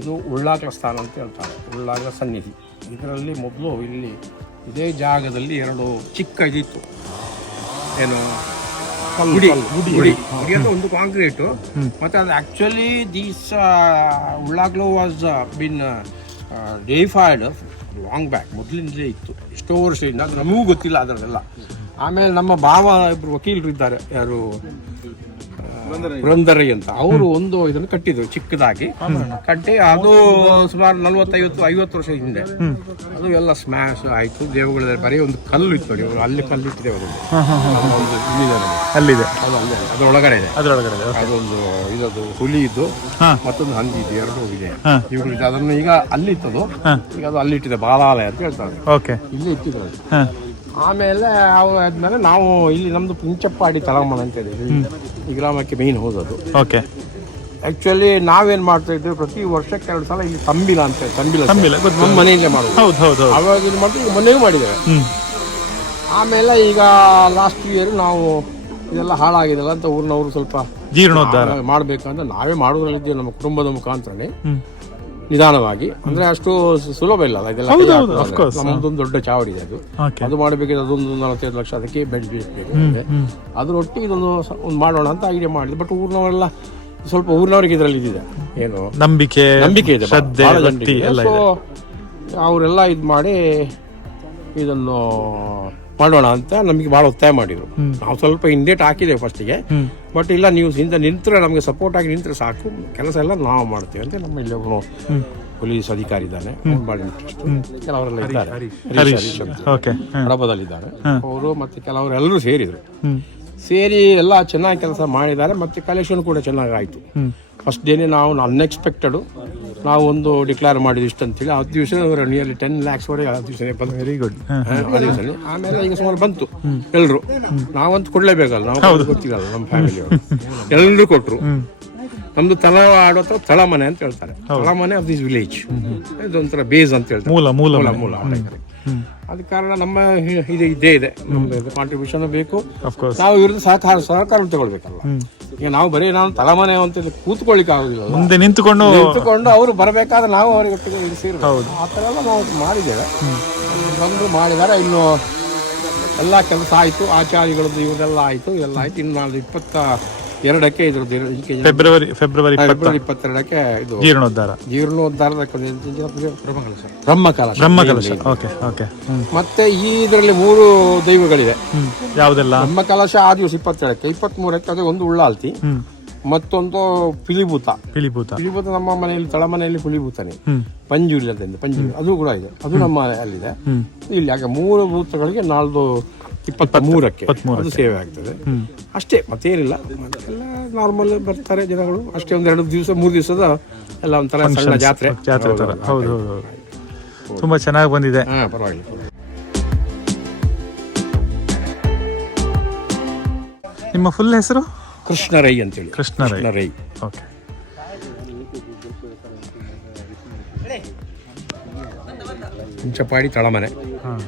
ಇದು ಉಳ್ಳಾಗ್ಲ ಸ್ಥಾನ ಅಂತ ಹೇಳ್ತಾರೆ ಉಳ್ಳಾಗ್ಲ ಸನ್ನಿಧಿ. ಇದರಲ್ಲಿ ಮೊದಲು ಇಲ್ಲಿ ಇದೇ ಜಾಗದಲ್ಲಿ ಎರಡು ಚಿಕ್ಕ ಇದಿತ್ತು. ಏನು ಗುಡಿ ಗುಡಿ ಗುಡಿ. ಒಂದು ಕಾಂಕ್ರೀಟು ಮತ್ತೆ ಅದು actually these ಉಳ್ಳಾಗ್ಲೋ was been deified long back ಮೊದಲಿಂದಲೇ ಇತ್ತು. ಎಷ್ಟೋ ವರ್ಷದಿಂದ ಅದು ನಮಗೂ ಗೊತ್ತಿಲ್ಲ ಅದರಲ್ಲೆಲ್ಲ ಆಮೇಲೆ ನಮ್ಮ ಭಾವ ಇಬ್ರು ವಕೀಲರು ಇದ್ದಾರೆ ಯಾರು ಪುರಂದರೈ ಅಂತ. ಅವರು ಒಂದು ಇದನ್ನು ಕಟ್ಟಿದ್ರು ಚಿಕ್ಕದಾಗಿ. ಕಟ್ಟಿ ಅದು ಸುಮಾರು ನಲ್ವತ್ತೈವತ್ತು ಐವತ್ತು ವರ್ಷ ಹಿಂದೆ. ಅದು ಎಲ್ಲ ಸ್ಮ್ಯಾಶ್ ಆಯ್ತು. ದೇವಗಳ ಬರೀ ಒಂದು ಕಲ್ಲು ಇತ್ತು ನೋಡಿ. ಅಲ್ಲಿ ಕಲ್ಲು ಇಟ್ಟಿದೆ ಅವರು ಒಂದು ಇಲ್ಲಿದೆ ನೋಡಿ. ಅಲ್ಲಿದೆ. ಅದು ಅಲ್ಲೇ ಅದರೊಳಗಡೆ ಇದೆ. ಅದರೊಳಗಡೆ ಇದೆ. ಅದೊಂದು ಇದದು ಹುಲಿ ಇದ್ದು ಮತ್ತೊಂದು ಹಂದಿ ಇದೆ ಎರಡು ಇದೆ ಇವರು ಇದೆ ಅದನ್ನು ಈಗ ಅಲ್ಲಿ ಇತ್ತದು ಈಗ ಅದು ಅಲ್ಲಿ ಇಟ್ಟಿದೆ ಬಾಲಾಲಯ ಅಂತ ಹೇಳ್ತಾರೆ. ಓಕೆ ಇಲ್ಲಿ ಇಟ್ಟಿದ್ರು ಆಮೇಲೆ ಅವು ಆದ್ಮೇಲೆ ನಾವು ಇಲ್ಲಿ ನಮ್ದು ಪುಂಚಪ್ಪಾಡಿ ತಳಮಣ ಅಂತ ಇದೆ. ಈ ಗ್ರಾಮಕ್ಕೆ ಮೇನ್ ಹೋದದು ಓಕೆ ಆಕ್ಚುಲಿ ನಾವೇನ್ ಮಾಡ್ತಾ ಇದ್ವಿ ಪ್ರತಿ ವರ್ಷಕ್ಕೆ ಎರಡು ಸಲ ಇಲ್ಲಿ ತಂಬಿಲ ಅಂತ ತಂಬಿಲ ತಂಬಿಲ. ಗೊತ್ತು. ನಮ್ಮ ಮನೆಯಲ್ಲೇ ಮಾಡೋದು. ಹೌದು ಹೌದು ಹೌದು. ಅವಾಗ ಇದು ಮಾಡ್ತೀವಿ ಈಗ ಮಾಡಿದ್ದೇವೆ. ಹ್ಮ್. ಆಮೇಲೆ ಈಗ ಲಾಸ್ಟ್ ಇಯರ್ ನಾವು ಇದೆಲ್ಲ ಹಾಳಾಗಿದೆಲ್ಲ ಅಂತ ಊರಿನವರು ಸ್ವಲ್ಪ ಜೀರ್ಣೋದ್ಧಾರ. ಮಾಡ್ಬೇಕಂದ್ರೆ ನಾವೇ ಮಾಡೋದ್ರಲ್ಲಿದ್ದೀವಿ ನಮ್ಮ ಕುಟುಂಬದ ಮುಖಾಂತರನೇ. ಹ್ಮ್. ನಿಧಾನವಾಗಿ. ಅಂದ್ರೆ ಅಷ್ಟು ಸುಲಭ ಇಲ್ಲ ಅಲ್ಲ ಇದೆಲ್ಲ ಕೈ ಹಾಕೋದು. ನಮ್ದೊಂದು ದೊಡ್ಡ ಚಾವಡಿ ಇದೆ ಅದು. ಅದು ಮಾಡಬೇಕಿದ್ರೆ ಅದೊಂದು ನಲವತ್ತೈದು ಲಕ್ಷ ಅದಕ್ಕೆ ಬೆಡ್ ಬೇಕು ಅದ್ರೊಟ್ಟಿ ಅದ್ರೊಟ್ಟಿಗೆ ಇದೊಂದು ಸ- ಒಂದು ಮಾಡೋಣ ಅಂತ ಐಡಿಯಾ ಮಾಡಿದ್ವಿ. ಬಟ್ ಊರಿನವರೆಲ್ಲ ಸ್ವಲ್ಪ ಊರಿನವ್ರಿಗೆ ಇದರಲ್ಲಿ ಇದಿದೆ. ಏನು? ನಂಬಿಕೆ ನಂಬಿಕೆ ಇದೆ ಬಹಳ- ಶ್ರದ್ಧೆ ಬಹಳ ಭಕ್ತಿ ಜನರಿಗೆ. ಎಲ್ಲ ಸೊ ಇದೆ. ಅವರೆಲ್ಲ ಇದು ಮಾಡಿ ಇದನ್ನು ಮಾಡೋಣ ಅಂತ ನಮಗೆ ಭಾಳ ಒತ್ತಾಯ ಮಾಡಿದ್ರು. ನಾವು ಸ್ವಲ್ಪ ಹಿಂದೇಟ್ ಹಾಕಿದ್ದೇವೆ ಫಸ್ಟಿಗೆ ಬಟ್ ಇಲ್ಲ ನೀವು ಹಿಂದೆ ನಿಂತರೆ ನಮಗೆ ಸಪೋರ್ಟ್ ಆಗಿ ನಿಂತರೆ ಸಾಕು. ಕೆಲಸ ಎಲ್ಲ ನಾವು ಮಾಡ್ತೇವೆ ಅಂತ ನಮ್ಮ ಇಲ್ಲಿ ಒಬ್ಬರು ಪೊಲೀಸ್ ಅಧಿಕಾರಿ ಇದ್ದಾನೆ. ಭಾಳ ಇಂಟ್ರೆಸ್ಟ್ ಕೆಲವರೆಲ್ಲ ಇದ್ದಾರೆ. ಹಡಪದಲ್ಲಿ ಇದ್ದಾರೆ. ಅವರು ಮತ್ತೆ ಕೆಲವರು ಎಲ್ಲರೂ ಸೇರಿದ್ರು. ಸೇರಿ ಎಲ್ಲ ಚೆನ್ನಾಗಿ ಕೆಲಸ ಮಾಡಿದ್ದಾರೆ ಮತ್ತೆ ಕಲೆಕ್ಷನ್ ಕೂಡ ಚೆನ್ನಾಗಿ ಆಯ್ತು ಫಸ್ಟ್ ಡೇನೆ ನಾವು ಅನ್ಎಕ್ಸ್ಪೆಕ್ಟೆಡ್ ನಾವು ಒಂದು ಡಿಕ್ಲೇರ್ ಮಾಡಿದ್ವಿ ಇಷ್ಟು ಅಂತೇಳಿ ಹತ್ತು ದಿವಸ ನಿಯರ್ಲಿ ಟೆನ್ ಲ್ಯಾಕ್ಸ್ ವರೆಗೆ ಆ ದಿವಸ ಬಂತು. ವೆರಿ ಗುಡ್ ಆ ದಿವಸದಲ್ಲಿ ಆಮೇಲೆ ಈಗ ಸುಮಾರು ಬಂತು ಎಲ್ಲರೂ ನಾವಂತೂ ಕೊಡಲೇಬೇಕಲ್ಲ ನಾವು ಗೊತ್ತಿರಲ್ಲ ನಮ್ಮ ಫ್ಯಾಮಿಲಿಯವರು ಎಲ್ಲರೂ ಕೊಟ್ಟರು ನಮ್ದು ತಲವಾಡು ಹತ್ರ ತಳಮನೆ ಅಂತ ಹೇಳ್ತಾರೆ. ತಳಮನೆ ಆಫ್ ದಿಸ್ ವಿಲೇಜ್ ಇದೊಂಥರ ಬೇಸ್ ಅಂತ ಹೇಳ್ತಾರೆ. ಮೂಲ ಮೂಲ ಮೂಲ ಅದ ಕಾರಣ ನಮ್ಮ ಇದೆ ಇದು ಇದ್ದೇ ಇದೆ. ನಮ್ದು ಕಾಂಟ್ರಿಬ್ಯೂಷನ್ ಬೇಕು. ನಾವು ಇವ್ರದ್ದು ಸಹಕಾರ ಸಹಕಾರ ತಗೊಳ್ಬೇಕಲ್ಲ. ಈಗ ನಾವು ಬರೀ ನಾವು ತಲಮನೆ ಅಂತ ಕೂತ್ಕೊಳ್ಳಿಕ್ಕೆ ಆಗುದಿಲ್ಲ ಮುಂದೆ ನಿಂತುಕೊಂಡು ನಿಂತುಕೊಂಡು ಅವರು ಬರಬೇಕಾದ್ರೆ ನಾವು ಅವರಿಗೆ. ಹೌದು. ಆ ಥರ ಎಲ್ಲ ನಾವು ಮಾಡಿದ್ದೇವೆ. ಬಂದು ಮಾಡಿದಾರೆ ಇನ್ನು ಎಲ್ಲ ಕೆಲಸ ಆಯಿತು. ಆಚಾರಿಗಳದ್ದು ಇವರೆಲ್ಲ ಆಯಿತು ಎಲ್ಲ ಆಯ್ತು. ಇನ್ನು ನಾಳೆ ಇಪ್ಪತ್ತ ಎರಡಕ್ಕೆ ಇದ್ರದ್ದು ಫೆಬ್ರವರಿ ಫೆಬ್ರವರಿ ಫೆಬ್ರವರಿ ಇಪ್ಪತ್ತೆರಡಕ್ಕೆ ಇದು ಜೀರ್ಣೋದ್ಧಾರ. ಜೀರ್ಣೋದ್ಧಾರದ ಬ್ರಹ್ಮಕಲಶ ಬ್ರಹ್ಮಕಲಶ ಓಕೆ ಓಕೆ ಮತ್ತೆ ಈ ಇದರಲ್ಲಿ ಮೂರು ದೈವಗಳಿವೆ. ಯಾವುದೆಲ್ಲ? ಬ್ರಹ್ಮಕಲಶ ಆ ದಿವಸ ಇಪ್ಪತ್ತೆರಡಕ್ಕೆ. ಇಪ್ಪತ್ಮೂರಕ್ಕೆ ಅದೇ ಒಂದು ಉಳ್ಳಾಲ್ತಿ. ಮತ್ತೊಂದು ಪಿಲಿಭೂತ. ಪಿಲಿಭೂತ. ಪಿಲಿಭೂತ ನಮ್ಮ ಮನೆಯಲ್ಲಿ ತಳಮನೆಯಲ್ಲಿ ಪುಲಿಭೂತನೇ. ಪಂಜುರಿ ಅಂತ ಪಂಜುರಿ. ಅದು ಕೂಡ ಇದೆ. ಅದು ನಮ್ಮ ಅಲ್ಲಿದೆ ಇಲ್ಲಿ ಯಾಕೆ ಮೂರು ಭೂತಗಳಿಗೆ ನಾಳ್ದು ಇಪ್ಪತ್ತ ಮೂರಕ್ಕೆ. ಅದು ಸೇವೆ ಆಗ್ತದೆ. ಅಷ್ಟೇ ಮತ್ತೇನಿಲ್ಲ. ಎಲ್ಲ ನಾರ್ಮಲ್ ಬರ್ತಾರೆ ಜನಗಳು. ಅಷ್ಟೇ ಒಂದೆರಡು ದಿವಸ ಮೂರು ದಿವಸದ ಎಲ್ಲ ಒಂಥರ ಸಣ್ಣ ಜಾತ್ರೆ. ಜಾತ್ರೆ ತರ. ಹೌದು ಹೌದು ತುಂಬಾ ಚೆನ್ನಾಗಿ ಬಂದಿದೆ. ಹಾ ಪರವಾಗಿಲ್ಲ. ನಿಮ್ಮ ಫುಲ್ ಹೆಸರು? ಕೃಷ್ಣ ರೈ ಅಂತೇಳಿ. ಕೃಷ್ಣ ರೈ ರೈ ಓಕೆ. ಹುಂಚಪಾಡಿ ತಳಮನೆ. ಹಾಂ.